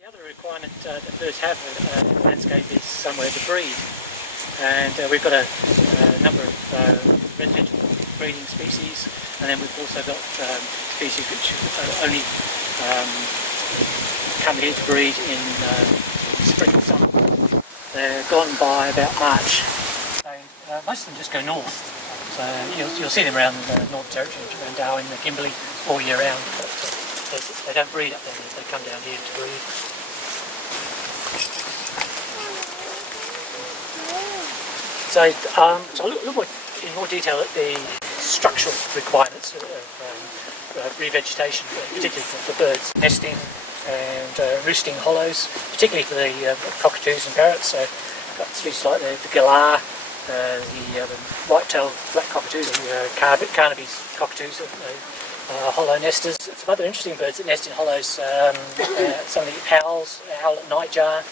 The other requirement that birds have in the landscape is somewhere to breed, and we've got a number of residential breeding species, and then we've also got species which only come here to breed in spring and summer. They're gone by about March. So, most of them just go north, so you'll see them around the Northern Territory, around Darwin, the Kimberley, all year round, but they don't breed up there, they come down here to breed. So I'll look in more detail at the structural requirements of re-vegetation, particularly for birds nesting and roosting hollows, particularly for the cockatoos and parrots. So got species like the galah, the white-tailed black cockatoo, the Carnaby's cockatoos, hollow nesters. Some other interesting birds that nest in hollows, some of the owls, owlet nightjar,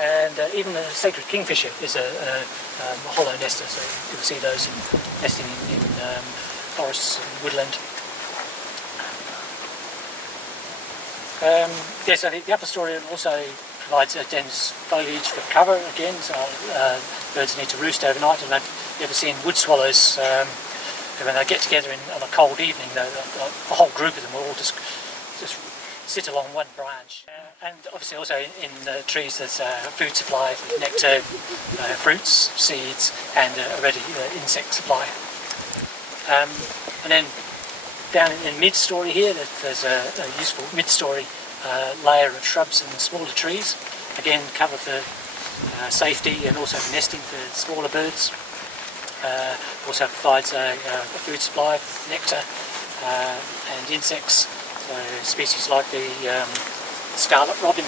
and even the sacred kingfisher is a hollow nester, so you'll see those nesting in forests and woodland. Yes, I think the upper story also provides dense foliage for cover again, so birds need to roost overnight. And I've ever seen wood swallows, when they get together on a cold evening, the whole group of them will all just sit along one branch. And obviously also in trees there's food supply, nectar, fruits, seeds, and a ready insect supply. And then down in mid-story here there's a useful mid-story layer of shrubs and smaller trees, again cover for safety and also nesting for smaller birds. Also provides a food supply, nectar and insects. So species like the scarlet robin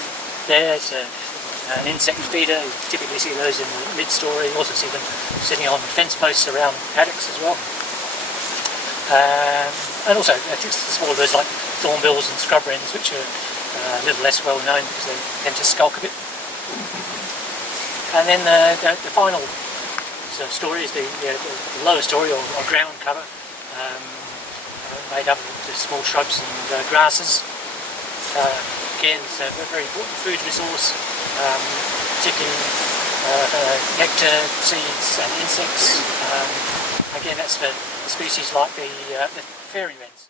there, it's an insect feeder. You typically see those in the mid-story. You also see them sitting on fence posts around paddocks as well. And also the smaller birds like thornbills and scrub wrens, which are a little less well known because they tend to skulk a bit. And then the final sort of story is the lower story or ground cover, made up of just small shrubs and grasses. Again, it's a very important food resource, particularly nectar, seeds and insects. Again, that's for species like the fairy wrens.